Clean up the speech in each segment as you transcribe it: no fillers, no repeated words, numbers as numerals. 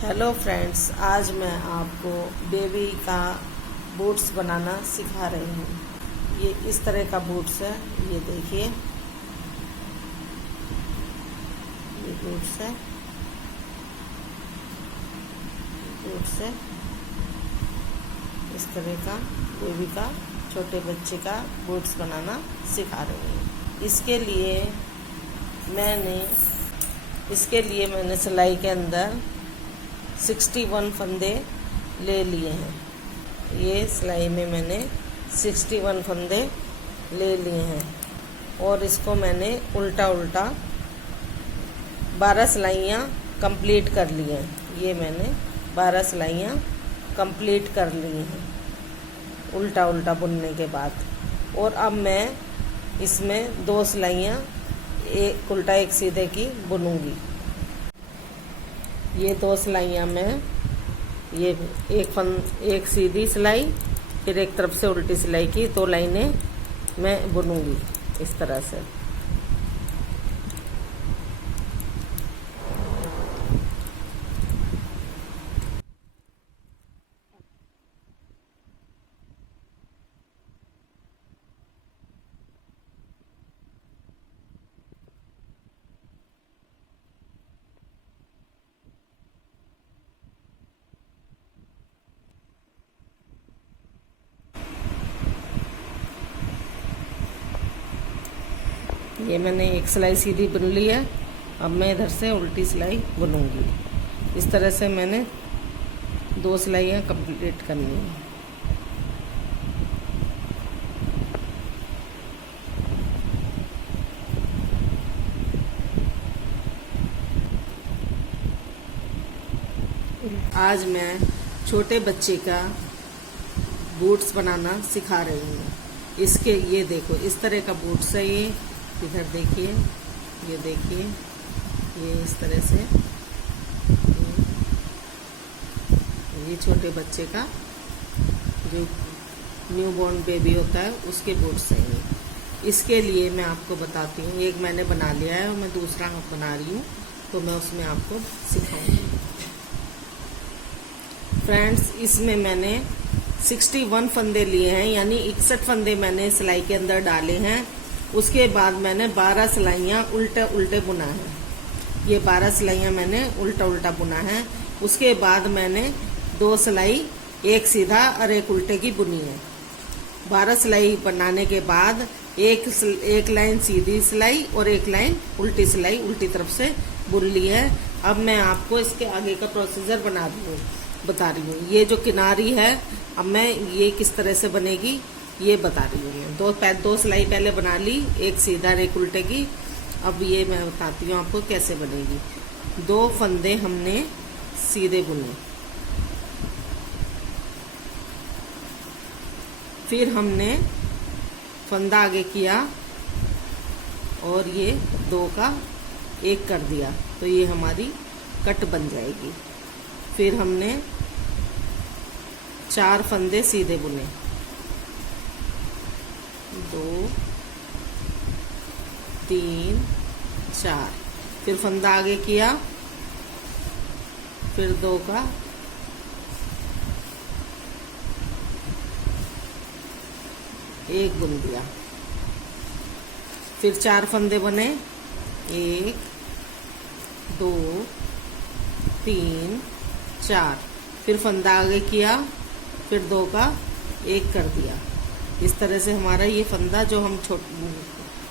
Hello friends, आज मैं आपको बेबी का बूट्स बनाना सिखा रही हूँ। ये इस तरह का बूट्स है। ये देखिए, ये बूट्स है। बूट्स है इस तरह का बेबी का, छोटे बच्चे का बूट्स बनाना सिखा रही हूँ। इसके लिए मैंने सिलाई के अंदर 61 फंदे ले लिए हैं। ये सिलाई में मैंने 61 फंदे ले लिए हैं और इसको मैंने उल्टा 12 सिलाइयाँ कंप्लीट कर ली हैं। ये मैंने 12 सिलाइयाँ कंप्लीट कर ली हैं उल्टा बुनने के बाद। और अब मैं इसमें 2 सिलाइयाँ एक उल्टा एक सीधे की बुनूंगी। ये 2 सिलाइयाँ मैं ये एक सीधी सिलाई, फिर एक तरफ से उल्टी सिलाई की 2 लाइनें मैं बुनूंगी इस तरह से। ये मैंने एक सिलाई सीधी बुन ली है। अब मैं इधर से उल्टी सिलाई बुनूंगी। इस तरह से मैंने 2 सिलाइयाँ कंप्लीट करनी है। आज मैं छोटे बच्चे का बूट्स बनाना सिखा रही हूँ। इसके ये देखो, इस तरह का बूट्स है। ये इधर देखिए, ये देखिए, ये इस तरह से ये छोटे बच्चे का जो न्यू बॉर्न बेबी होता है उसके बूट्स हैं ये। इसके लिए मैं आपको बताती हूँ। एक मैंने बना लिया है और मैं दूसरा बना रही हूँ, तो मैं उसमें आपको सिखाऊंगी। फ्रेंड्स, इसमें मैंने 61 फंदे लिए हैं, यानी 61 फंदे मैंने सिलाई के अंदर डाले हैं। उसके बाद मैंने 12 सिलाइयाँ उल्टे बुना है। ये 12 सिलाइयाँ मैंने उल्टा बुना है। उसके बाद मैंने 2 सिलाई एक सीधा और एक उल्टे की बुनी है। 12 सिलाई बनाने के बाद एक लाइन सीधी सिलाई और एक लाइन उल्टी सिलाई उल्टी तरफ से बुन ली है। अब मैं आपको इसके आगे का प्रोसीजर बता रही हूँ। ये जो किनारी है, अब मैं ये किस तरह से बनेगी ये बता रही हूँ। मैं 2 सिलाई पहले बना ली, एक सीधा और एक उल्टे की। अब ये मैं बताती हूँ आपको कैसे बनेगी। 2 फंदे हमने सीधे बुने, फिर हमने फंदा आगे किया और ये 2 का 1 कर दिया, तो ये हमारी कट बन जाएगी। फिर हमने 4 फंदे सीधे बुने, 2 3 4, फिर फंदा आगे किया, फिर 2 का 1 बुन दिया। फिर 4 फंदे बने, 1 2 3 4, फिर फंदा आगे किया, फिर 2 का 1 कर दिया। इस तरह से हमारा ये फंदा जो हम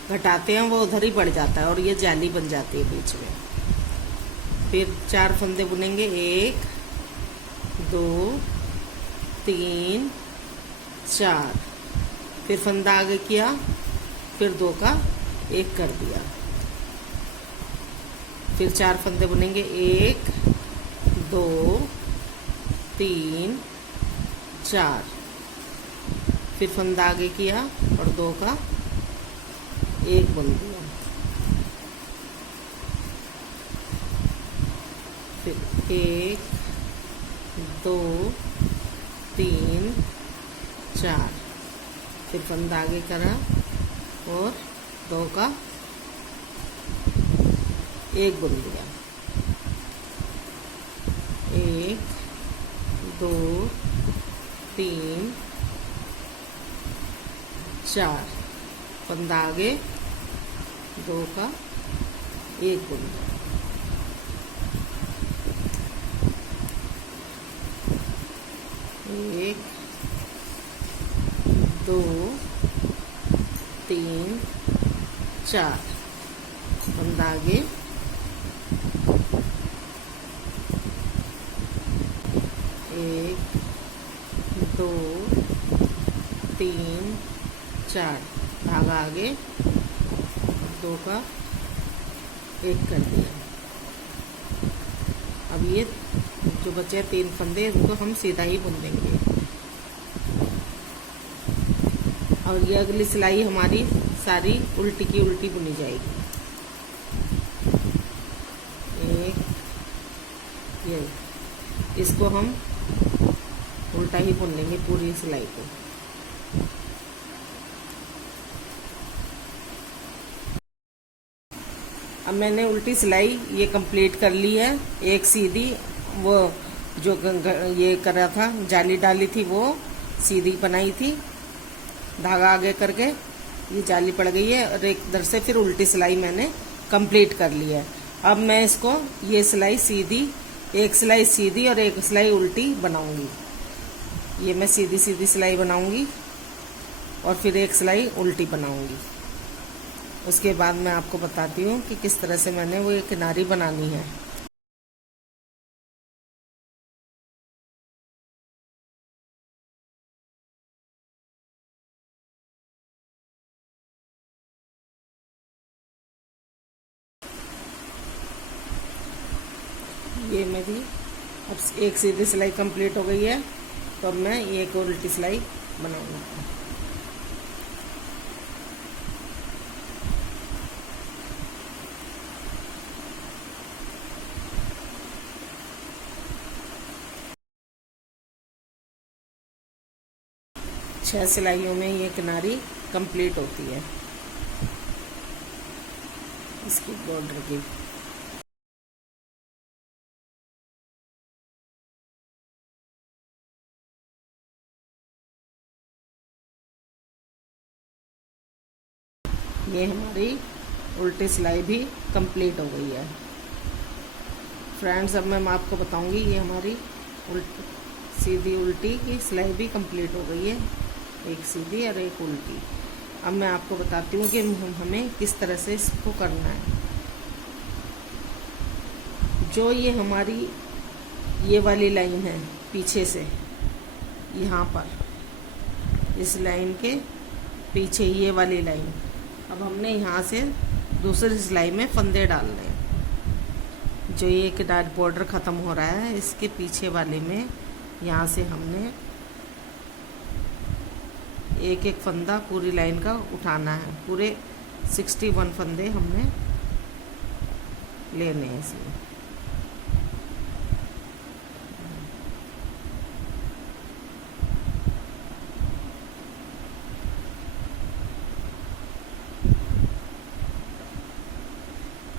घटाते हैं वो उधर ही बढ़ जाता है और ये जाली बन जाती है बीच में। फिर 4 फंदे बुनेंगे, 1 2 3 4, फिर फंदा आगे किया, फिर 2 का 1 कर दिया। फिर 4 फंदे बुनेंगे, 1 2 3 4, फिर फंदा आगे किया और 2 का 1 बुन दिया। फिर 1 2 3 4, फिर फंदा आगे करा और 2 का 1 बुन दिया। दो, तीन, चार फंदा आगे, दो का एक बुनना, एक, दो, तीन, चार फंदा आगे, एक, दो, तीन, चार धागा आगे, दो का एक कर दिया। अब ये जो बचे तीन फंदे उनको हम सीधा ही बुन देंगे। और ये अगली सिलाई हमारी सारी उल्टी की उल्टी बुनी जाएगी। एक, ये इसको हम उल्टा ही बुन लेंगे पूरी सिलाई को। अब मैंने उल्टी सिलाई ये कंप्लीट कर ली है। एक सीधी वो जो ये करा था, जाली डाली थी, वो सीधी बनाई थी, धागा आगे करके ये जाली पड़ गई है। और एक इधर से फिर उल्टी सिलाई मैंने कंप्लीट कर ली है। अब मैं इसको ये सिलाई सीधी, एक सिलाई सीधी और एक सिलाई उल्टी बनाऊंगी। ये मैं सीधी सीधी सिलाई बनाऊंगी और फिर एक सिलाई उल्टी बनाऊंगी। उसके बाद मैं आपको बताती हूँ कि किस तरह से मैंने वो ये किनारी बनानी है। ये मेरी अब एक सीधी सिलाई कंप्लीट हो गई है, तो अब मैं एक और उल्टी सिलाई बनाऊंगी। छह सिलाइयों में ये किनारी कंप्लीट होती है इसकी बॉर्डर की। ये हमारी उल्टी सिलाई भी कंप्लीट हो गई है। फ्रेंड्स, अब मैं आपको बताऊंगी, ये हमारी सीधी उल्टी की सिलाई भी कंप्लीट हो गई है, एक सीधी और एक उल्टी। अब मैं आपको बताती हूँ कि हमें किस तरह से इसको करना है। जो ये हमारी ये वाली लाइन है पीछे से, यहाँ पर इस लाइन के पीछे ये वाली लाइन, अब हमने यहाँ से दूसरी सिलाई में फंदे डालने हैं। जो ये किनारे बॉर्डर ख़त्म हो रहा है, इसके पीछे वाले में यहाँ से हमने एक एक फंदा पूरी लाइन का उठाना है। पूरे 61 फंदे हमने लेने हैं इसमें।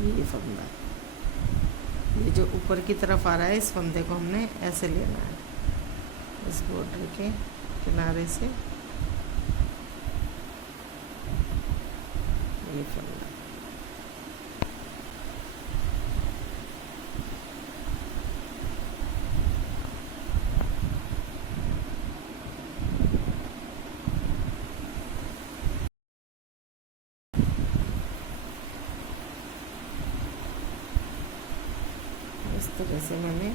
ये फंदा, ये जो ऊपर की तरफ आ रहा है, इस फंदे को हमने ऐसे लेना है, इस बॉर्डर के किनारे से ये फंदा। इस तरह से मैंने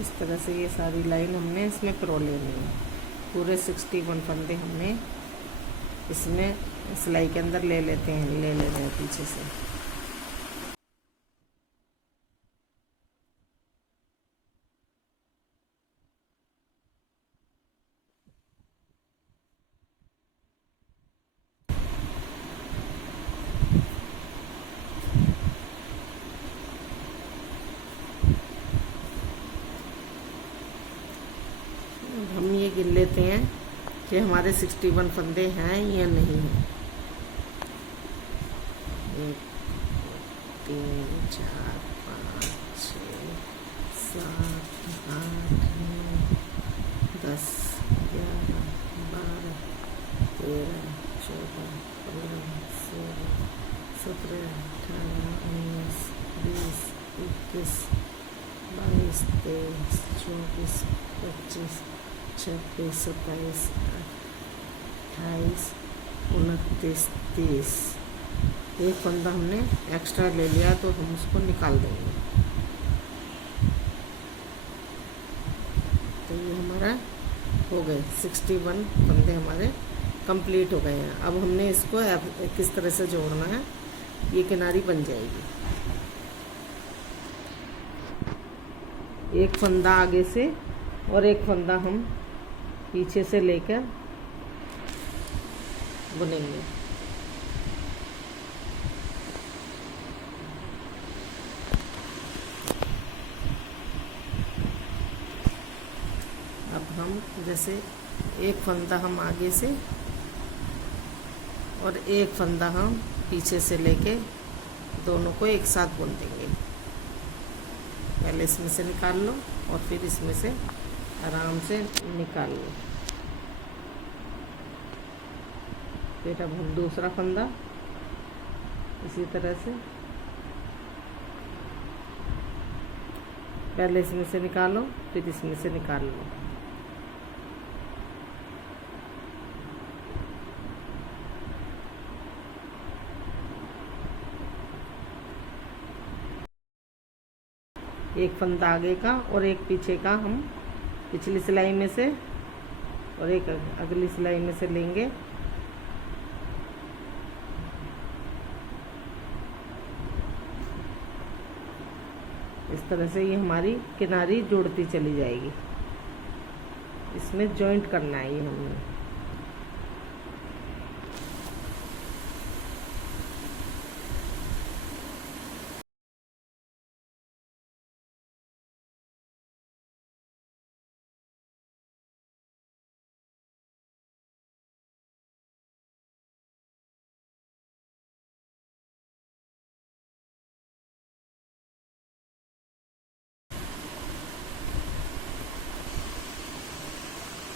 इस तरह से ये सारी लाइन हमने इसमें पिरो लेनी है। पूरे 61 फंदे हमने इसमें सिलाई के अंदर ले लेते हैं, ले लेते हैं पीछे से। गिन लेते हैं कि हमारे 61 फंदे हैं या नहीं हैं। 1 3 4 5 6 7 8 9 10 11 12 13 14 15 16 17 18 19 20 21 22 23 24 25 26 27 28 29 30। एक फंदा हमने एक्स्ट्रा ले लिया तो हम उसको निकाल देंगे। तो ये हमारा हो गए 61 फंदे हमारे कंप्लीट हो गए हैं। अब हमने इसको किस तरह से जोड़ना है, ये किनारी बन जाएगी। एक फंदा आगे से और एक फंदा हम पीछे से लेकर बुनेंगे। अब हम जैसे एक फंदा हम आगे से और एक फंदा हम पीछे से लेके दोनों को एक साथ बुन देंगे। पहले इसमें से निकाल लो और फिर इसमें से आराम से निकाल लो। फिर अब हम दूसरा फंदा इसी तरह से पहले इसमें से निकालो, फिर इसमें से निकाल लो। एक फंदा आगे का और एक पीछे का हम पिछली सिलाई में से और एक अगली सिलाई में से लेंगे। इस तरह से ये हमारी किनारी जुड़ती चली जाएगी। इसमें जॉइंट करना है ये हमने।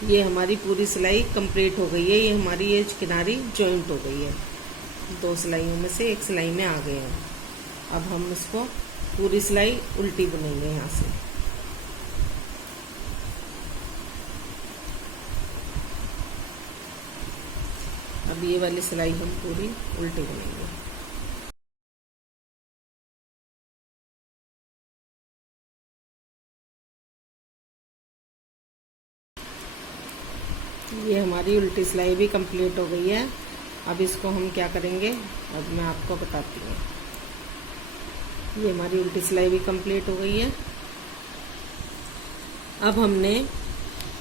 ये हमारी पूरी सिलाई कंप्लीट हो गई है। ये हमारी ये किनारी जॉइंट हो गई है। 2 सिलाइयों में से एक सिलाई में आ गए हैं। अब हम इसको पूरी सिलाई उल्टी बुनेंगे यहाँ से। अब ये वाली सिलाई हम पूरी उल्टी बुनेंगे। ये हमारी उल्टी सिलाई भी कंप्लीट हो गई है। अब इसको हम क्या करेंगे, अब मैं आपको बताती हूँ। ये हमारी उल्टी सिलाई भी कंप्लीट हो गई है। अब हमने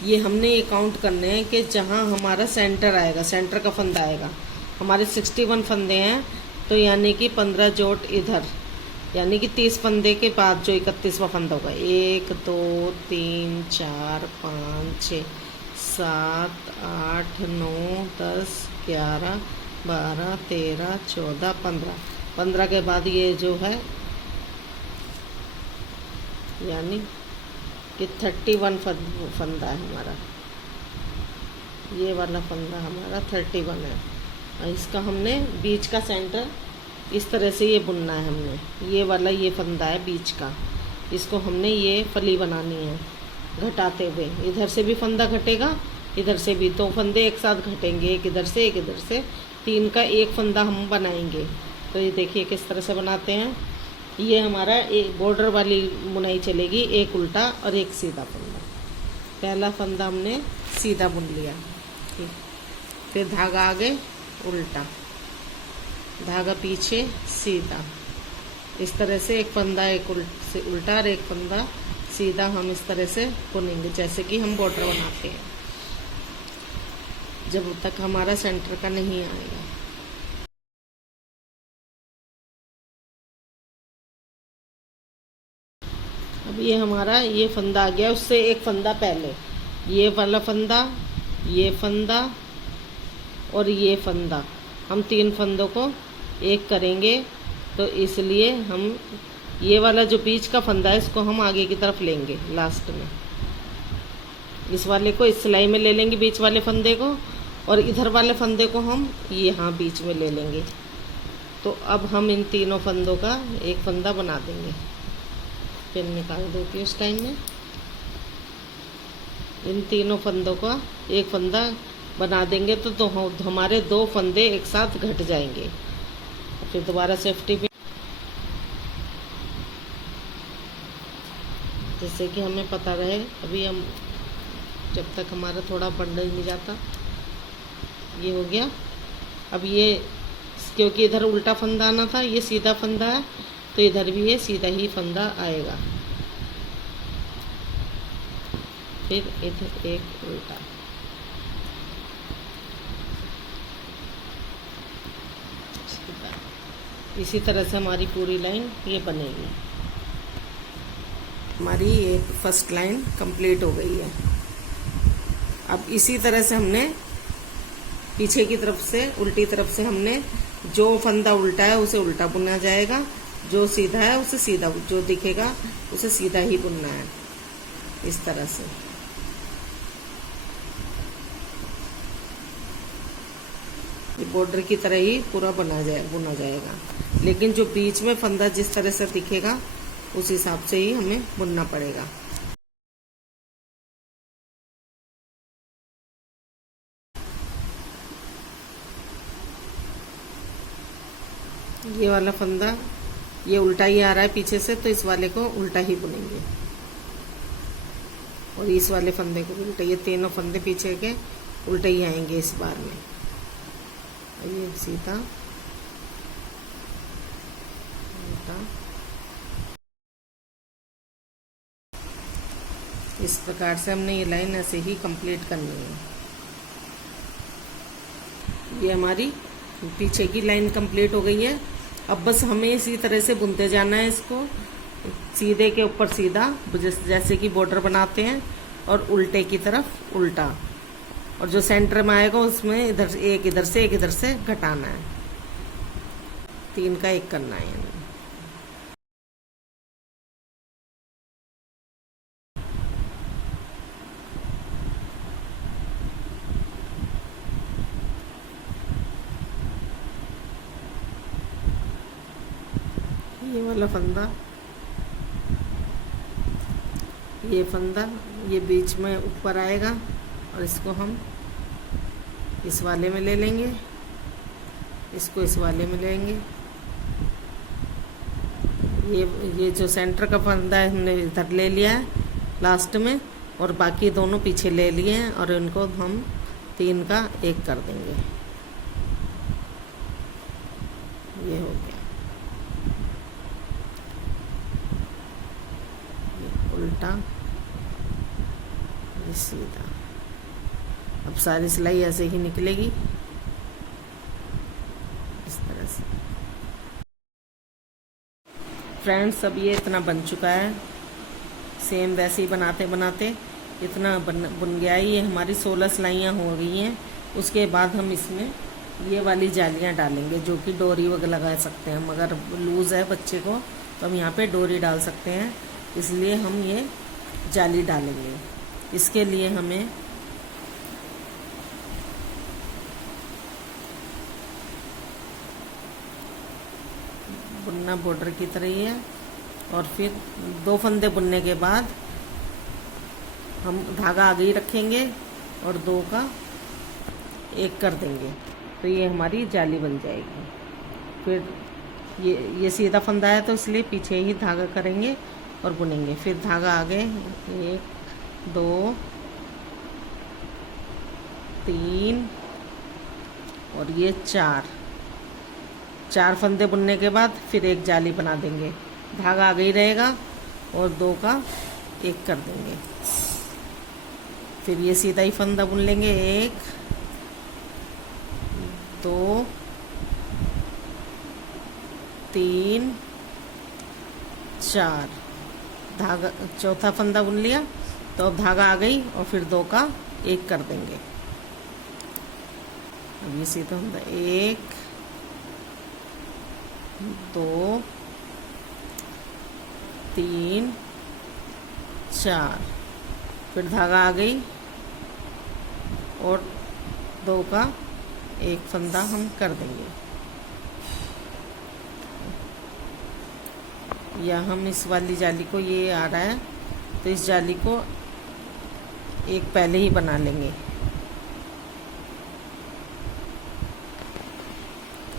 ये काउंट करने हैं कि जहाँ हमारा सेंटर आएगा, सेंटर का फंदा आएगा। हमारे 61 फंदे हैं, तो यानी कि 15 जोड़ इधर, यानी कि 30 फंदे के बाद जो 31वां फंदा होगा। 1 2 3 4 5 6 7 8 9 10 11 12 13 14 15। 15 के बाद ये जो है यानी कि 31 फंदा है हमारा। ये वाला फंदा हमारा 31 है। और इसका हमने बीच का सेंटर इस तरह से ये बुनना है हमने। ये वाला ये फंदा है बीच का, इसको हमने ये फली बनानी है घटाते हुए। इधर से भी फंदा घटेगा, इधर से भी। 2 फंदे एक साथ घटेंगे, एक इधर से एक इधर से। 3 का एक फंदा हम बनाएंगे। तो ये देखिए किस तरह से बनाते हैं। ये हमारा एक बॉर्डर वाली बुनाई चलेगी, एक उल्टा और एक सीधा फंदा। पहला फंदा हमने सीधा बुन लिया, फिर धागा आगे उल्टा, धागा पीछे सीधा। इस तरह से एक फंदा एक उल्टा और एक फंदा सीधा हम इस तरह से बुनेंगे, जैसे कि हम बॉर्डर बनाते हैं, जब तक हमारा सेंटर का नहीं आएगा। अब ये हमारा ये फंदा आ गया, उससे एक फंदा पहले। ये वाला फंदा, ये फंदा और ये फंदा, हम 3 फंदों को एक करेंगे। तो इसलिए हम ये वाला जो बीच का फंदा है इसको हम आगे की तरफ लेंगे लास्ट में। इस वाले को इस सिलाई में ले लेंगे बीच वाले फंदे को, और इधर वाले फंदे को हम यहाँ बीच में ले लेंगे। तो अब हम इन तीनों फंदों का एक फंदा बना देंगे। पेन निकाल देती हूँ इस टाइम में। इन तीनों फंदों का एक फंदा बना देंगे तो हमारे 2 फंदे एक साथ घट जाएंगे। फिर दोबारा सेफ्टी पिन, जैसे कि हमें पता रहे। अभी हम जब तक हमारा थोड़ा बंडल नहीं जाता, ये हो गया। अब ये क्योंकि इधर उल्टा फंदा आना था, ये सीधा फंदा है, तो इधर भी ये सीधा ही फंदा आएगा। फिर इधर एक उल्टा, इसी तरह से हमारी पूरी लाइन ये बनेगी। हमारी ये फर्स्ट लाइन कंप्लीट हो गई है। अब इसी तरह से हमने पीछे की तरफ से, उल्टी तरफ से हमने जो फंदा उल्टा है उसे उल्टा बुना जाएगा, जो सीधा है उसे सीधा, जो दिखेगा उसे सीधा ही बुनना है। इस तरह से ये बॉर्डर की तरह ही पूरा बुना जाएगा। लेकिन जो बीच में फंदा जिस तरह से दिखेगा उस हिसाब से ही हमें बुनना पड़ेगा। ये वाला फंदा ये उल्टा ही आ रहा है पीछे से, तो इस वाले को उल्टा ही बुनेंगे, और इस वाले फंदे को उल्टा। ये तीनों फंदे पीछे के उल्टे ही आएंगे इस बार में। ये सीधा उल्टा, इस प्रकार से हमने ये लाइन ऐसे ही कंप्लीट करनी है। ये हमारी पीछे की लाइन कंप्लीट हो गई है। अब बस हमें इसी तरह से बुनते जाना है इसको, सीधे के ऊपर सीधा, जैसे कि बॉर्डर बनाते हैं, और उल्टे की तरफ उल्टा, और जो सेंटर में आएगा उसमें इधर से एक इधर से घटाना है। 3 का 1 करना है। ये वाला फंदा, ये फंदा ये बीच में ऊपर आएगा, और इसको हम इस वाले में ले लेंगे, इसको इस वाले में लेंगे। ये जो सेंटर का फंदा है हमने इधर ले लिया है लास्ट में, और बाकी दोनों पीछे ले लिए हैं, और इनको हम 3 का 1 कर देंगे। ये हो गया उल्टा, ये सीधा। अब सारी सिलाई ऐसे ही निकलेगी इस तरह से। फ्रेंड्स, अब ये इतना बन चुका है। सेम वैसे ही बनाते बनाते इतना बुन गया है। ये हमारी 16 सिलाइयाँ हो गई हैं। उसके बाद हम इसमें ये वाली जालियाँ डालेंगे, जो कि डोरी वगैरह लगा सकते हैं। मगर लूज़ है बच्चे को, तो हम यहाँ पे डोरी डाल सकते हैं, इसलिए हम ये जाली डालेंगे। इसके लिए हमें बुनना बॉर्डर की तरह ही है, और फिर 2 फंदे बुनने के बाद हम धागा आगे ही रखेंगे और 2 का 1 कर देंगे, तो ये हमारी जाली बन जाएगी। फिर ये सीधा फंदा है तो इसलिए पीछे ही धागा करेंगे और बुनेंगे। फिर धागा आगे 1 2 3 और ये 4 फंदे बुनने के बाद फिर एक जाली बना देंगे। धागा आगे ही रहेगा और 2 का 1 कर देंगे। फिर ये सीधा ही फंदा बुन लेंगे, 1 2 3 4। धागा चौथा फंदा बुन लिया तो अब धागा आ गई और फिर 2 का 1 कर देंगे। अब ये सीधा होता है 1 2 3 4, फिर धागा आ गई और 2 का 1 फंदा हम कर देंगे, या हम इस वाली जाली को, ये आ रहा है तो इस जाली को एक पहले ही बना लेंगे।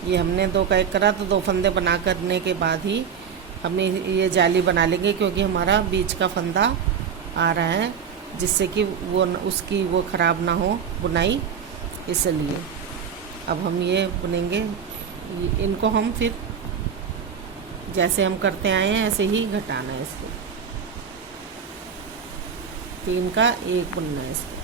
ये हमने 2 का 1 करा तो 2 फंदे बना करने के बाद ही हमें ये जाली बना लेंगे, क्योंकि हमारा बीच का फंदा आ रहा है, जिससे कि वो उसकी वो ख़राब ना हो बुनाई, इसलिए अब हम ये बुनेंगे। इनको हम फिर जैसे हम करते आए हैं ऐसे ही घटाना है इसको। 3 का 1 बुनना है इसको।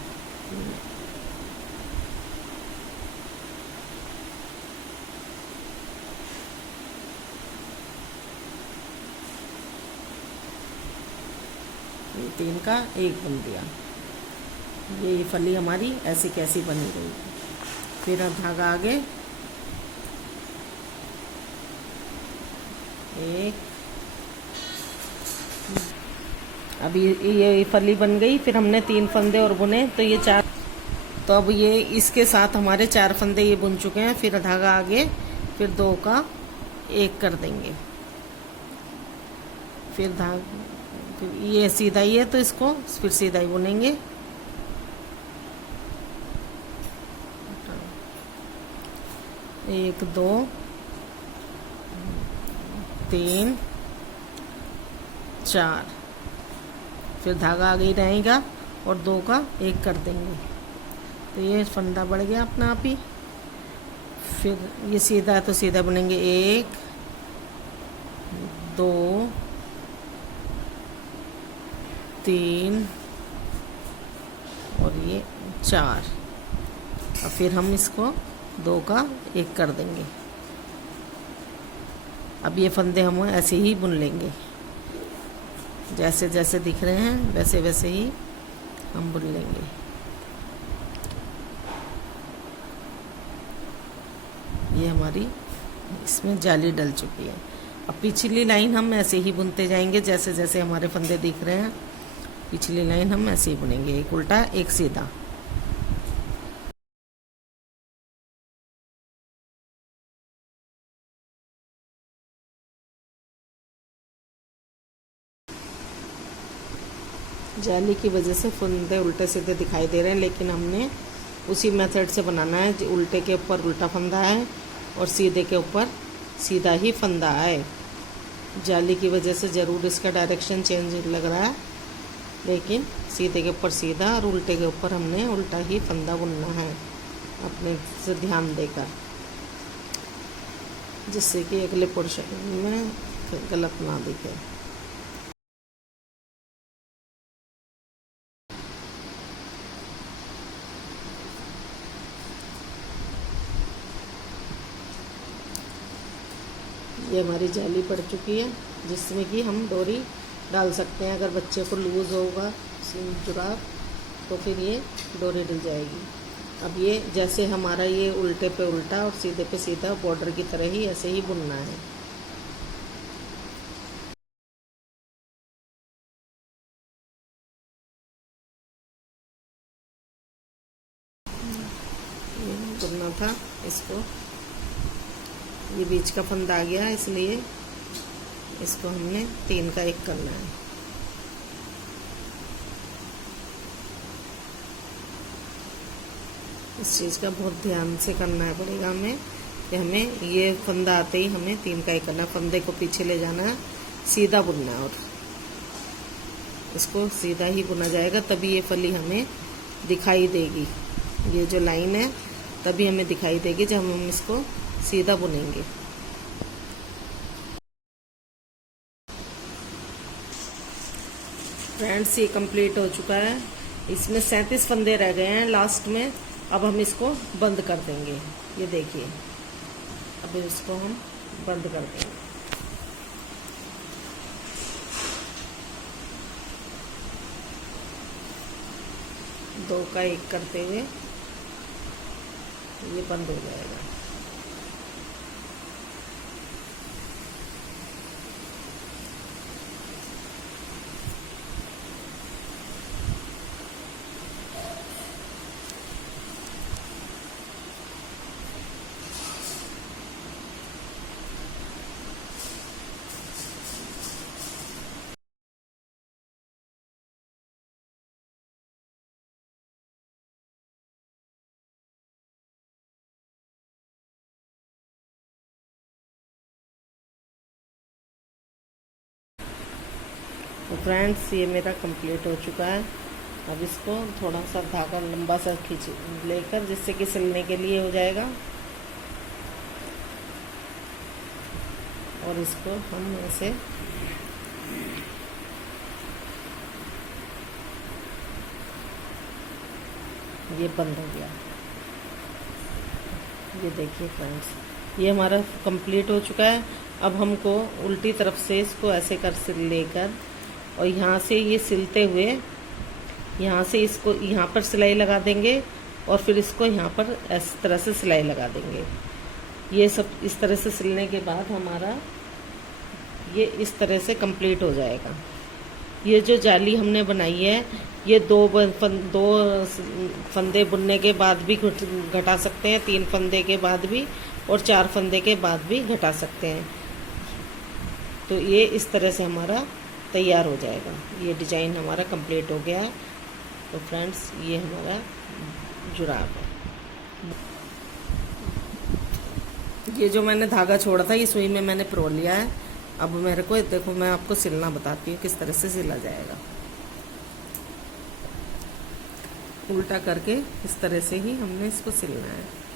ये 3 का 1 बुन दिया। ये फली हमारी ऐसी कैसी बनी गई। फिर अब धागा आगे 1, अभी ये फली बन गई। फिर हमने 3 फंदे और बुने तो ये 4, तो अब ये इसके साथ हमारे 4 फंदे ये बुन चुके हैं। फिर धागा आगे, फिर 2 का 1 कर देंगे। फिर फिर ये सीधा ही है तो इसको फिर सीधा ही बुनेंगे। 1 2 3 4, फिर धागा आगे ही रहेगा और 2 का 1 कर देंगे, तो ये फंदा बढ़ गया अपना आप ही। फिर ये सीधा है तो सीधा बुनेंगे 1 2 3 और ये 4। और फिर हम इसको 2 का 1 कर देंगे। अब ये फंदे हम ऐसे ही बुन लेंगे, जैसे जैसे दिख रहे हैं वैसे वैसे ही हम बुन लेंगे। ये हमारी इसमें जाली डल चुकी है। अब पिछली लाइन हम ऐसे ही बुनते जाएंगे, जैसे जैसे हमारे फंदे दिख रहे हैं पिछली लाइन हम ऐसे ही बुनेंगे, एक उल्टा एक सीधा। जाली की वजह से फंदे उल्टे सीधे दिखाई दे रहे हैं, लेकिन हमने उसी मेथड से बनाना है। उल्टे के ऊपर उल्टा फंदा है और सीधे के ऊपर सीधा ही फंदा है। जाली की वजह से ज़रूर इसका डायरेक्शन चेंज लग रहा है, लेकिन सीधे के ऊपर सीधा और उल्टे के ऊपर हमने उल्टा ही फंदा बुनना है, अपने से ध्यान देकर, जिससे कि अगले पोर्शन में गलत ना दिखे। ये हमारी जाली पड़ चुकी है, जिसमें कि हम डोरी डाल सकते हैं। अगर बच्चे को लूज़ होगा जुराब तो फिर ये डोरी डल जाएगी। अब ये जैसे हमारा ये उल्टे पे उल्टा और सीधे पे सीधा बॉर्डर की तरह ही ऐसे ही बुनना है। ये बुनना था इसको, ये बीच का फंदा आ गया, इसलिए इसको हमने 3 का 1 करना है। इस चीज़ का बहुत ध्यान से करना पड़ेगा हमें, कि हमें ये फंदा आते ही हमें 3 का 1 करना है। फंदे को पीछे ले जाना है, सीधा बुनना है, और इसको सीधा ही बुना जाएगा, तभी ये फली हमें दिखाई देगी। ये जो लाइन है तभी हमें दिखाई देगी जब हम इसको सीधा बुनेंगे। फ्रेंड्स, ये कंप्लीट हो चुका है। इसमें 37 फंदे रह गए हैं लास्ट में। अब हम इसको बंद कर देंगे। ये देखिए, अब इसको हम बंद कर देंगे। 2 का 1 करते हुए ये बंद हो जाएगा। तो फ्रेंड्स ये मेरा कंप्लीट हो चुका है। अब इसको थोड़ा सा धागा लंबा सा खींच लेकर, जिससे कि सिलने के लिए हो जाएगा, और इसको हम ऐसे ये बंद हो गया। ये देखिए फ्रेंड्स, ये हमारा कंप्लीट हो चुका है। अब हमको उल्टी तरफ से इसको ऐसे कर सिल लेकर, और यहाँ से ये सिलते हुए यहाँ से इसको यहाँ पर सिलाई लगा देंगे, और फिर इसको यहाँ पर इस तरह से सिलाई लगा देंगे। ये सब इस तरह से सिलने के बाद हमारा ये इस तरह से कंप्लीट हो जाएगा। ये जो जाली हमने बनाई है, ये दो फंदे बुनने के बाद भी घटा सकते हैं, 3 फंदे के बाद भी, और 4 फंदे के बाद भी घटा सकते हैं। तो ये इस तरह से हमारा तैयार हो जाएगा। ये डिजाइन हमारा कंप्लीट हो गया है। तो फ्रेंड्स ये हमारा जुराब है। ये जो मैंने धागा छोड़ा था, ये सुई में मैंने पिरो लिया है। अब मेरे को देखो, मैं आपको सिलना बताती हूँ किस तरह से सिला जाएगा। उल्टा करके इस तरह से ही हमने इसको सिलना है।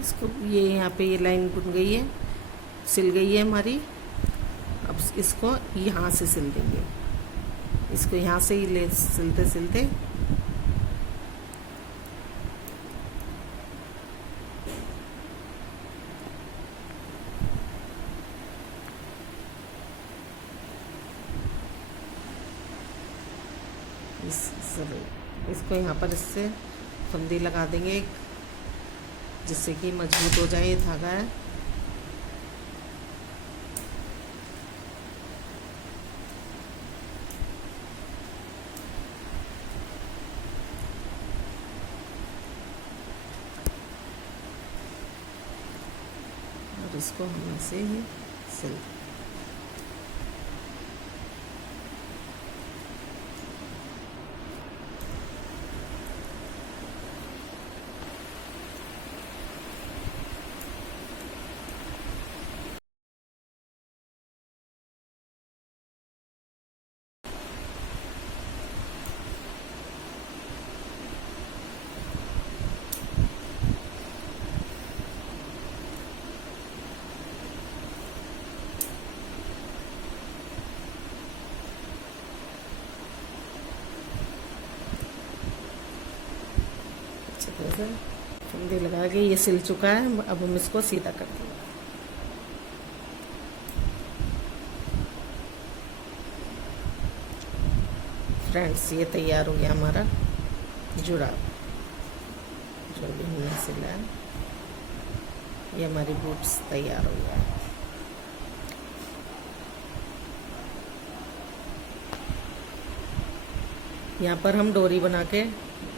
इसको ये यहाँ पे ये लाइन बुन गई है, सिल गई है हमारी। अब इसको यहाँ से सिल देंगे, इसको यहाँ से ही ले सिलते सिलते इसको यहाँ पर इससे फंदी लगा देंगे एक, जिससे कि मजबूत हो जाए। ये धागा है, और इसको हम ऐसे ही सिल फंदे लगा के ये सिल चुका है। अब हम इसको सीधा कर देंगे। फ्रेंड्स ये तैयार हो गया हमारा जुराब, जो भी हमने सिला है। ये हमारी बूट्स तैयार हो गया है। यहाँ पर हम डोरी बना के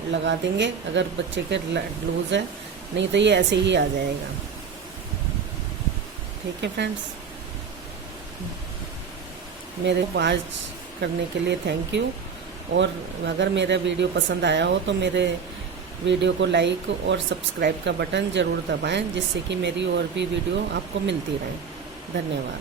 लगा देंगे, अगर बच्चे के लूज है, नहीं तो ये ऐसे ही आ जाएगा। ठीक है फ्रेंड्स, मेरे वाच करने के लिए थैंक यू। और अगर मेरा वीडियो पसंद आया हो तो मेरे वीडियो को लाइक और सब्सक्राइब का बटन ज़रूर दबाएं, जिससे कि मेरी और भी वीडियो आपको मिलती रहे। धन्यवाद।